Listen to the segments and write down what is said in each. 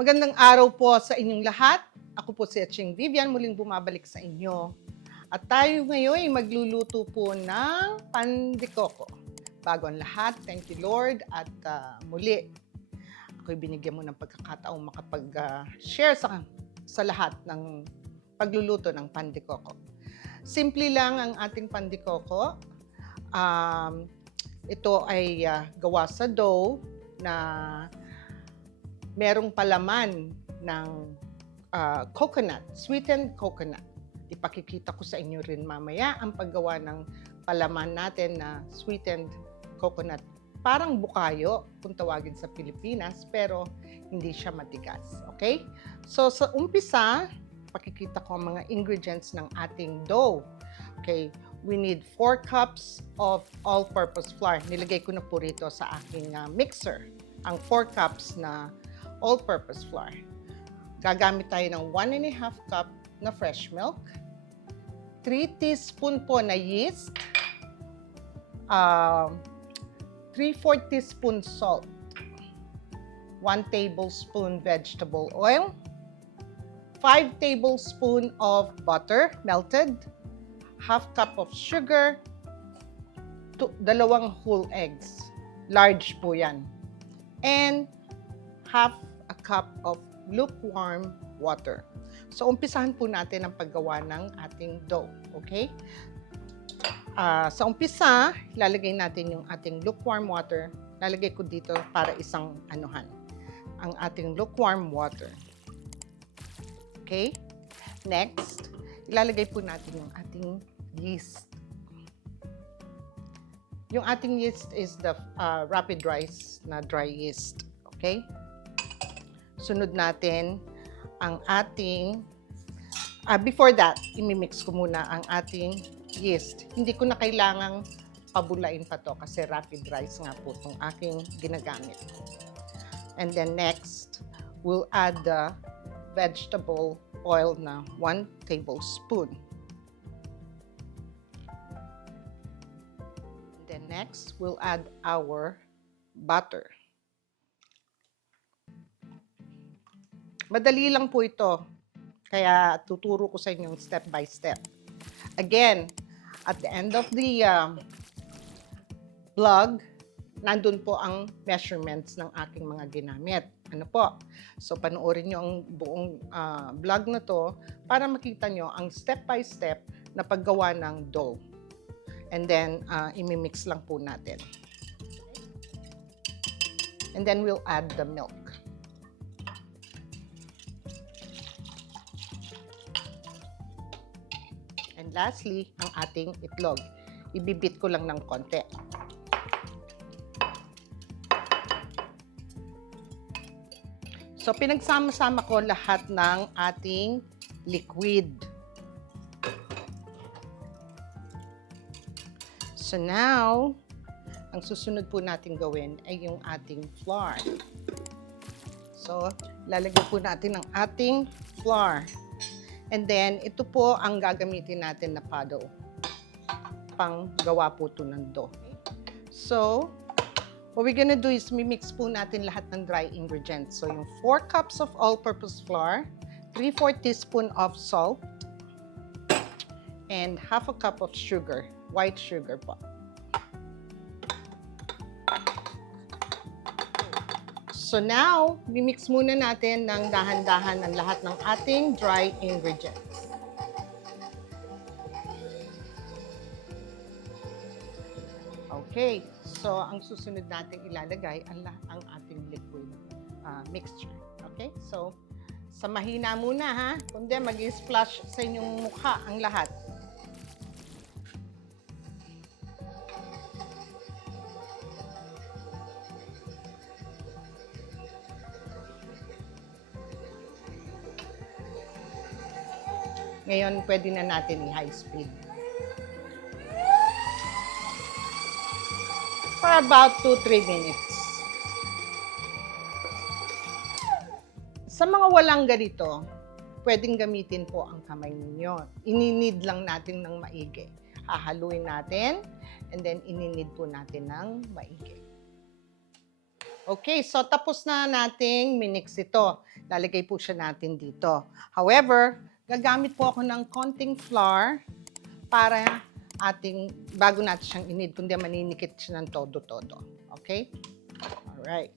Magandang araw po sa inyong lahat. Ako po si Etching Vivian, muling bumabalik sa inyo. At tayo ngayon ay magluluto po ng pandikoko. Bago ang lahat, thank you Lord. At muli, ako'y binigyan mo ng pagkakataong makapag-share sa lahat ng pagluluto ng pandikoko. Simple lang ang ating pandikoko. Ito ay gawa sa dough na merong palaman ng coconut, sweetened coconut. Ipakikita ko sa inyo rin mamaya ang paggawa ng palaman natin na sweetened coconut. Parang bukayo kung tawagin sa Pilipinas, pero hindi siya matigas. Okay? So sa umpisa, pakikita ko ang mga ingredients ng ating dough. Okay? We need 4 cups of all-purpose flour. Nilagay ko na po rito sa aking mixer ang 4 cups na all-purpose flour. Gagamit tayo ng 1.5 cup na fresh milk, 3 teaspoon po na yeast, 3/4 teaspoon salt, 1 tablespoon vegetable oil, 5 tablespoon of butter melted, half cup of sugar, 2 whole eggs. Large po yan. And half a cup of lukewarm water. So, umpisahan po natin ang paggawa ng ating dough. Okay? Sa umpisa, lalagay natin yung ating lukewarm water. Lalagay ko dito para isang anuhan. Ang ating lukewarm water. Okay? Next, ilalagay po natin yung ating yeast. Yung ating yeast is the rapid rise na dry yeast. Okay? Sunod natin ang ating, before that, imimix ko muna ang ating yeast. Hindi ko na kailangang pabulain pa to kasi rapid rise nga po itong aking ginagamit. And then next, we'll add the vegetable oil na 1 tablespoon. And then next, we'll add our butter. Madali lang po ito. Kaya tuturo ko sa inyo step by step. Again, at the end of the vlog, nandun po ang measurements ng aking mga ginamit. Ano po? So, panoorin nyo ang buong vlog na to para makita nyo ang step by step na paggawa ng dough. And then, imimix lang po natin. And then, we'll add the milk. And lastly, ang ating itlog. Ibibit ko lang ng konti. So, pinagsama-sama ko lahat ng ating liquid. So now, ang susunod po natin gawin ay yung ating flour. So, lalagyan po natin ang ating flour. And then, ito po ang gagamitin natin na paddle. Pang gawa po ito ng dough. So, what we're gonna do is mimix po natin lahat ng dry ingredients. So, yung 4 cups of all-purpose flour, 3/4 teaspoon of salt, and half a cup of sugar, white sugar po. So now, mimix muna natin ng dahan-dahan ang lahat ng ating dry ingredients. Okay, so ang susunod natin ilalagay ang ating liquid mixture. Okay, so sa mahina muna ha, kundi mag-splash sa inyong mukha ang lahat. Ngayon, pwede na natin i-high speed. For about 2-3 minutes. Sa mga walang ganito, pwedeng gamitin po ang kamay ninyo. Ininid lang natin ng maigi. Hahaluin natin, and then ininid po natin ng maigi. Okay, so tapos na nating minix ito. Lalagay po siya natin dito. However, gagamit po ako ng konting flour para bago natin siyang inid, kundi maninikit siya ng todo-todo. Okay? Alright.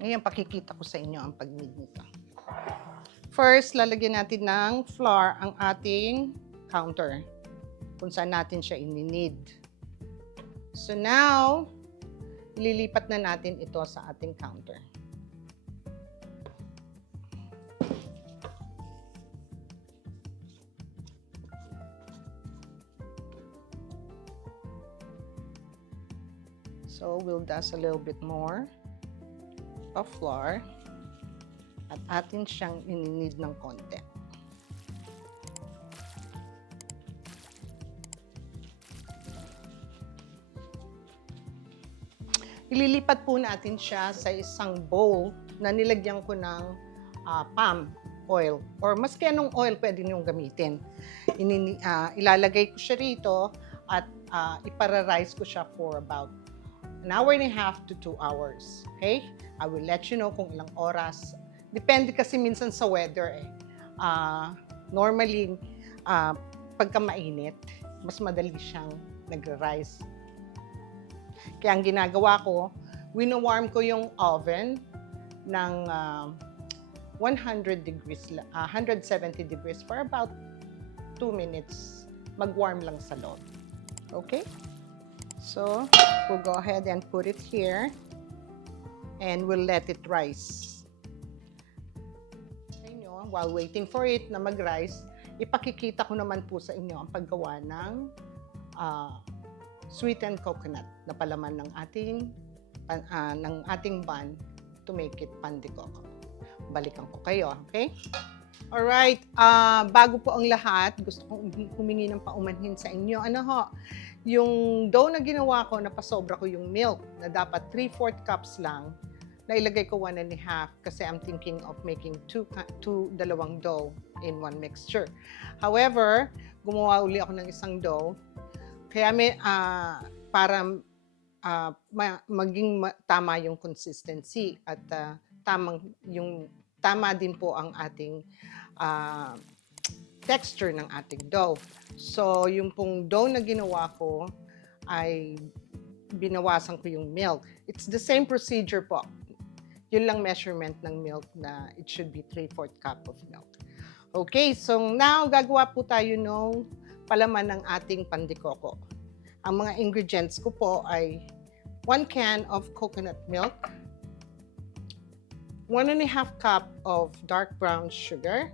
Ngayon, pakikita ko sa inyo ang pag-knead nito. First, lalagyan natin ng flour ang ating counter kung saan natin siya ininid. So now, lilipat na natin ito sa ating counter. So we'll dust a little bit more of flour at atin siyang ininid ng konti. Ililipat po natin siya sa isang bowl na nilagyan ko ng palm oil or maski anong oil pwede niyong gamitin. Ilalagay ko siya rito at ipara-rice ko siya for about 1.5 to 2 hours. Okay? I will let you know kung ilang oras. Depende kasi minsan sa weather eh. Normally, pagka mainit, mas madali siyang nagre-rice. Kaya ang ginagawa ko, wino-warm ko yung oven ng 170 degrees for about 2 minutes. Mag-warm lang sa loob. Okay? So, we'll go ahead and put it here and we'll let it rise. Sa inyo, while waiting for it na mag-rise, ipakikita ko naman po sa inyo ang paggawa ng sweetened coconut na palaman ng ating bun to make it pan de coco. Balikan ko kayo, okay? Alright, bago po ang lahat, gusto kong humingi ng paumanhin sa inyo. Yung dough na ginawa ko, napasobra ko yung milk na dapat 3/4 cups lang. Nailagay ko 1.5 kasi I'm thinking of making dalawang dough in one mixture. However, gumawa uli ako ng isang dough. Kaya para maging tama yung consistency at tama din po ang ating texture ng ating dough. So, yung pong dough na ginawa ko ay binawasan ko yung milk. It's the same procedure po. Yun lang measurement ng milk na it should be 3/4 cup of milk. Okay, so now gagawa po tayo ng palaman ng ating pan de coco. Ang mga ingredients ko po ay 1 can of coconut milk, 1.5 cup of dark brown sugar,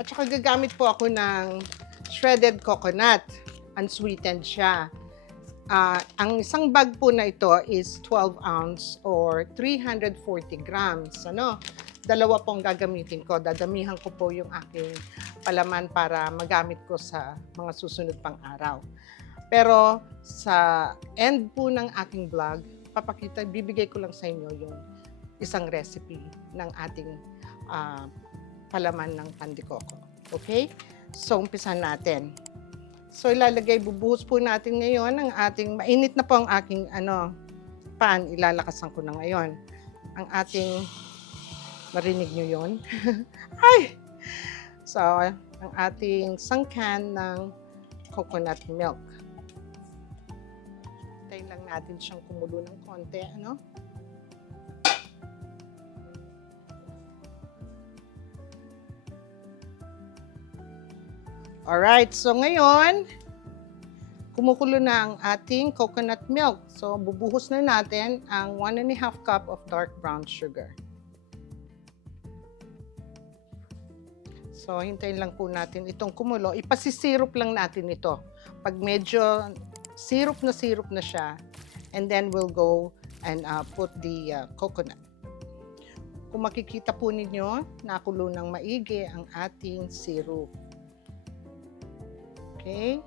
at saka gagamit po ako ng shredded coconut. Unsweetened siya. Ang isang bag po na ito is 12 ounce or 340 grams. Dalawa pong gagamitin ko. Dadamihan ko po yung aking palaman para magamit ko sa mga susunod pang araw. Pero sa end po ng aking vlog, bibigay ko lang sa inyo yung isang recipe ng ating palaman ng pan de coco. Okay? So, umpisan natin. So, bubuhos po natin ngayon ang ating, mainit na po ang aking pan. Ilalakasan ko na ngayon. Ang ating, marinig nyo yun? Ay! So, ang ating sangkan ng coconut milk. Tayin lang natin siyang kumulo ng konti, Alright, so ngayon, kumukulo na ang ating coconut milk. So, bubuhos na natin ang 1.5 cup of dark brown sugar. So, hintayin lang po natin itong kumulo. Ipasisirup lang natin ito. Pag medyo syrup na siya, and then we'll go and put the coconut. Kung makikita po ninyo, nakulo ng maigi ang ating syrup. Okay?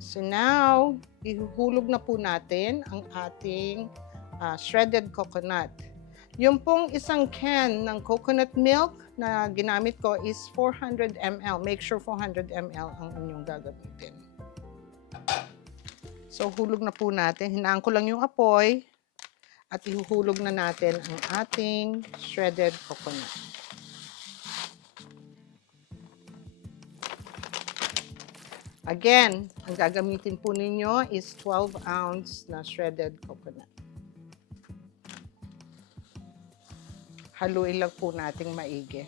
So now, ihuhulog na po natin ang ating shredded coconut. Yung pong isang can ng coconut milk na ginamit ko is 400 ml. Make sure 400 ml ang inyong gagamitin. So, hulog na po natin. Hinaan ko lang yung apoy at ihuhulog na natin ang ating shredded coconut. Again, ang gagamitin po ninyo is 12 ounce na shredded coconut. Haluin lang po nating maigi.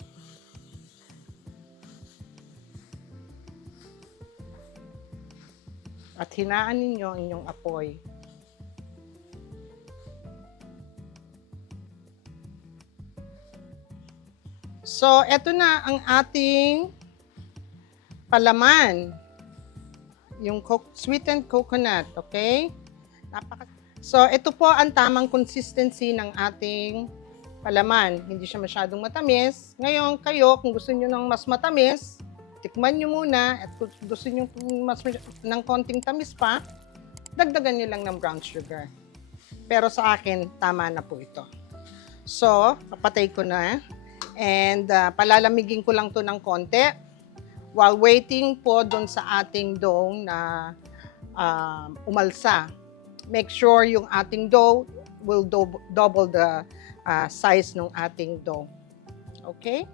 At hinaan ninyo ang inyong apoy. So, eto na ang ating palaman. Yung sweetened coconut, okay? So, ito po ang tamang consistency ng ating palaman. Hindi siya masyadong matamis. Ngayon, kayo, kung gusto niyo ng mas matamis, tikman nyo muna. At kung gusto nyo ng konting tamis pa, dagdagan nyo lang ng brown sugar. Pero sa akin, tama na po ito. So, papatay ko na. And palalamigin ko lang to ng konti while waiting po doon sa ating dough na umalsa. Make sure yung ating dough will double the size ng ating dough. Okay?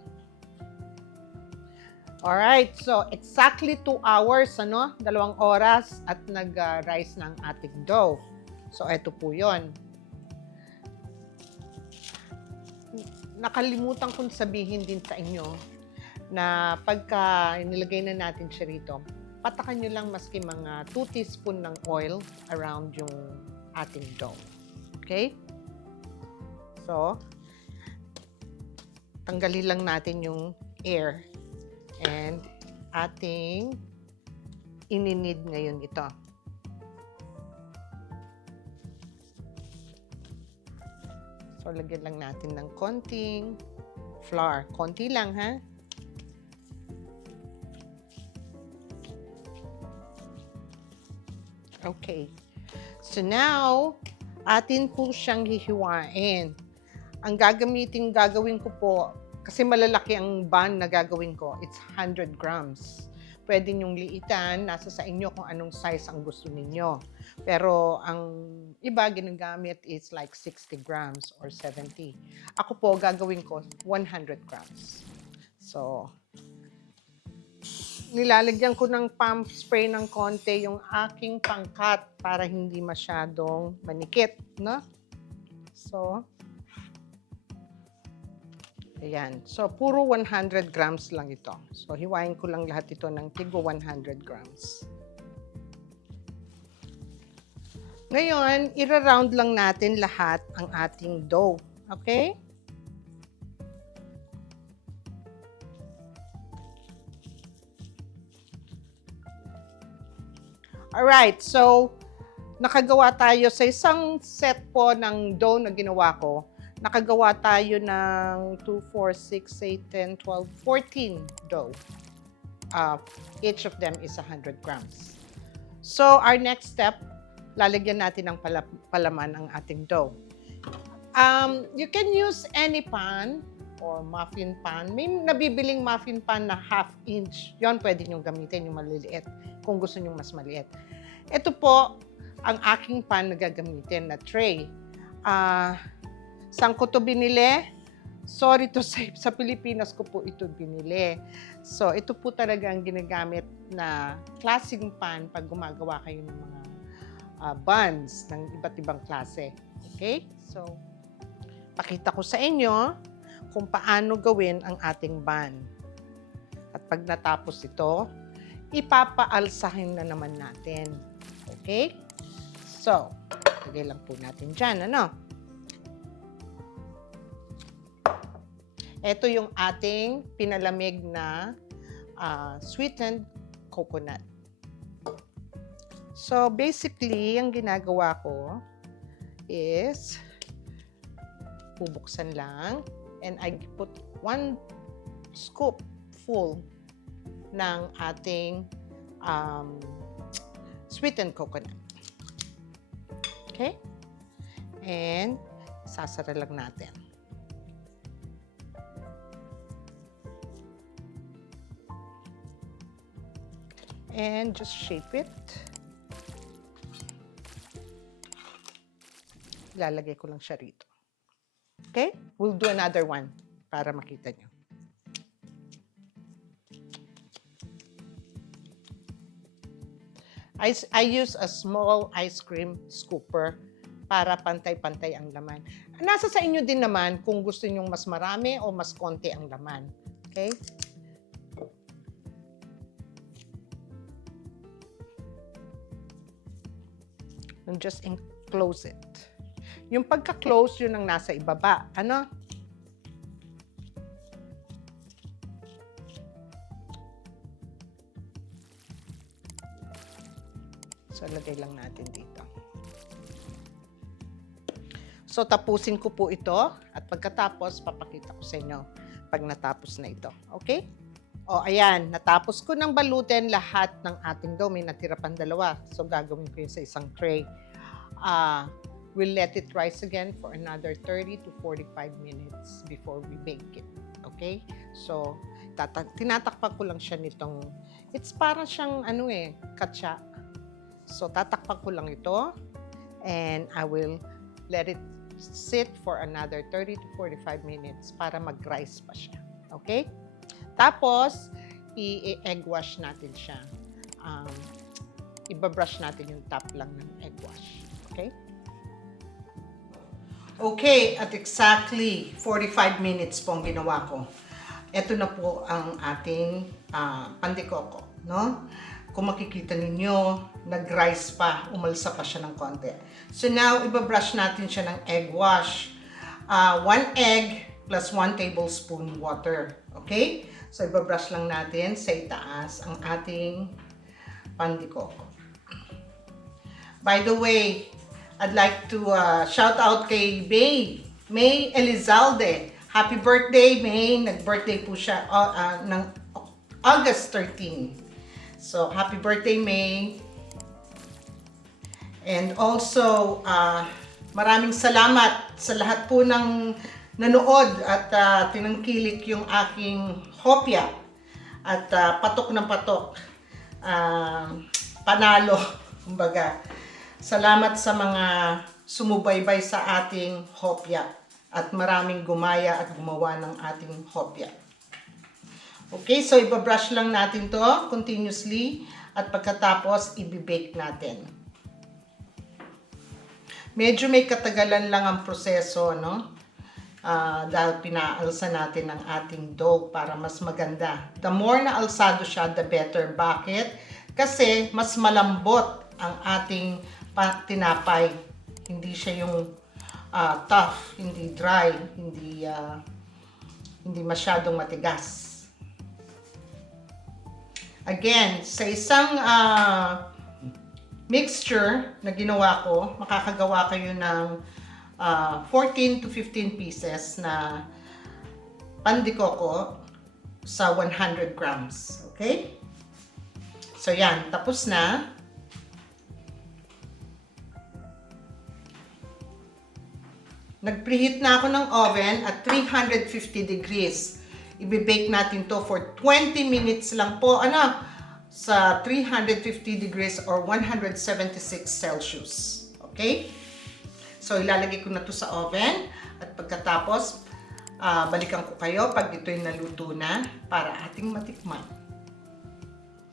Alright, so exactly 2 hours, 2 oras at nag-rise ng ating dough. So, eto po yun. Nakalimutan kong sabihin din sa inyo na pagka nilagay na natin siya rito, patakan nyo lang maski mga 2 teaspoon ng oil around yung ating dough. Okay? So, tanggalin lang natin yung air and ating ininid ngayon ito. So, lagyan lang natin ng konting flour. Konti lang, ha? Okay. So, now, atin po siyang hihiwain. Ang gagawin ko po, kasi malalaki ang bun na gagawin ko, it's 100 grams. Pwede nyong liitan, nasa sa inyo kung anong size ang gusto ninyo. Pero ang iba ginagamit is like 60 grams or 70. Ako po, gagawin ko 100 grams. So, nilalagyan ko ng pump spray ng konti yung aking pangkat para hindi masyadong manikit, no? So, ayan. So, puro 100 grams lang ito. So, hiwain ko lang lahat ito ng tigo 100 grams. Ngayon, ira-round lang natin lahat ang ating dough. Okay? Alright, so, nakagawa tayo sa isang set po ng dough na ginawa ko. Nakagawa tayo ng 2, 4, 6, 8, 10, 12, 14 dough. Each of them is 100 grams. So, our next step, lalagyan natin ng palaman ang ating dough. You can use any pan or muffin pan. May nabibiling muffin pan na 1/2 inch. Yon pwede nyo gamitin, yung maliliit, kung gusto nyo mas maliit. Ito po, ang aking pan na gagamitin na tray. Saan ko to binili? Sorry to say, sa Pilipinas ko po ito binili. So, ito po talaga ang ginagamit na klaseng pan pag gumagawa kayo ng mga buns ng iba't ibang klase. Okay? So, pakita ko sa inyo kung paano gawin ang ating bun. At pag natapos ito, ipapaalsahin na naman natin. Okay? So, lagay lang po natin dyan, ano? Ito yung ating pinalamig na sweetened coconut. So, basically, ang ginagawa ko is bubuksan lang and I put 1 scoop full ng ating sweetened coconut. Okay? And sasara lang natin. And just shape it. Ilalagay ko lang siya rito. Okay? We'll do another one para makita nyo. I use a small ice cream scooper para pantay-pantay ang laman. Nasa sa inyo din naman kung gusto niyo mas marami o mas konti ang laman. Okay? And just close it. Yung pagka-close, yun ang nasa ibaba. Ano? So, lagay lang natin dito. So, tapusin ko po ito at pagkatapos, papakita ko sa inyo pag natapos na ito. Okay? O, ayan. Natapos ko ng balutin lahat ng ating dough. May natira pang dalawa. So, gagawin ko yun sa isang tray. We'll let it rise again for another 30 to 45 minutes before we bake it. Okay? So, tinatakpan ko lang siya nitong, it's para siyang, katsa. So, tatakpan ko lang ito and I will let it sit for another 30 to 45 minutes para mag-rise pa siya. Okay? Tapos, i-egg wash natin siya. Ibabrush natin yung top lang ng egg wash. Okay? Okay, at exactly 45 minutes po ang ginawa ko. Ito na po ang ating pandikoko, no? Kung makikita ninyo, nag-rise pa, umalsa pa siya ng konti. So now, ibabrush natin siya ng egg wash. 1 egg plus 1 tablespoon water. Okay? So, ibabrush lang natin sa itaas ang ating pandikoko. By the way, I'd like to shout out kay May Elizalde. Happy birthday, May! Nag-birthday po siya ng August 13. So, happy birthday, May. And also, maraming salamat sa lahat po ng nanood at tinangkilik yung aking hopya. At patok ng patok. Panalo, kumbaga. Salamat sa mga sumubaybay sa ating hopya. At maraming gumaya at gumawa ng ating hopya. Okay, so ibabrush lang natin to continuously at pagkatapos ibibake natin. Medyo may katagalan lang ang proseso, no? Dahil pinaalsa natin ang ating dough para mas maganda. The more na alsado siya, the better. Bakit? Kasi mas malambot ang ating tinapay. Hindi siya yung tough, hindi dry, hindi masyadong matigas. Again, sa isang mixture na ginawa ko, makakagawa kayo ng 14 to 15 pieces na pandikoko sa 100 grams. Okay? So yan, tapos na. Nag-preheat na ako ng oven at 350 degrees. Ibe-bake natin to for 20 minutes lang po, sa 350 degrees or 176 Celsius. Okay? So, ilalagay ko na to sa oven at pagkatapos, balikan ko kayo pag ito'y naluto na para ating matikman.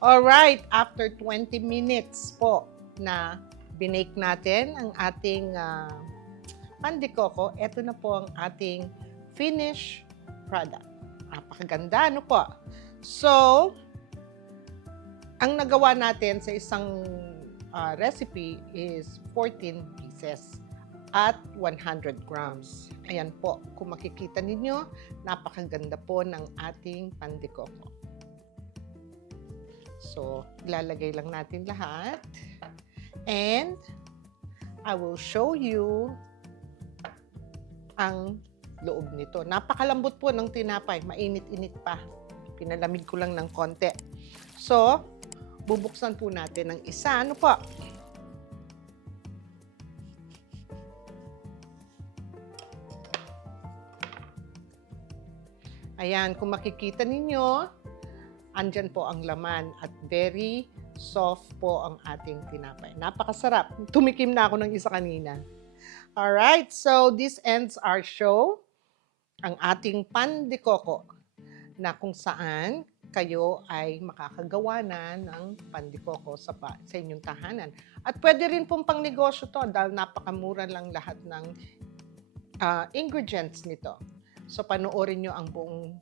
Alright, after 20 minutes po na binake natin ang ating pandikoko, ito na po ang ating finished product. Napakaganda, ano po? So, ang nagawa natin sa isang recipe is 14 pieces at 100 grams. Ayan po, kung makikita ninyo, napakaganda po ng ating pandikoko. So, ilalagay lang natin lahat. And, I will show you ang loob nito. Napakalambot po ng tinapay. Mainit-init pa. Pinalamig ko lang ng konti. So, bubuksan po natin ng isa. Ano po? Ayan, kung makikita ninyo, andyan po ang laman at very soft po ang ating tinapay. Napakasarap. Tumikim na ako ng isa kanina. Alright, so this ends our show, ang ating pan de coco, na kung saan kayo ay makakagawa na ng pan de coco sa inyong tahanan. At pwede rin pong pangnegosyo to dahil napakamura lang lahat ng ingredients nito. So panoorin nyo ang buong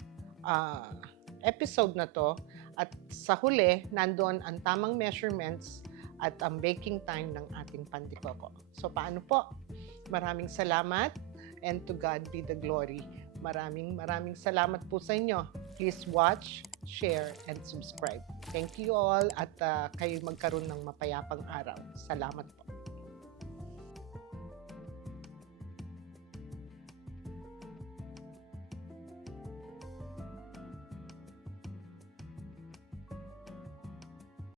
episode na to at sa huli, nandoon ang tamang measurements at ang baking time ng ating pan de coco. So paano po? Maraming salamat and to God be the glory. Maraming salamat po sa inyo. Please watch, share, and subscribe. Thank you all at kayo magkaroon ng mapayapang araw. Salamat po.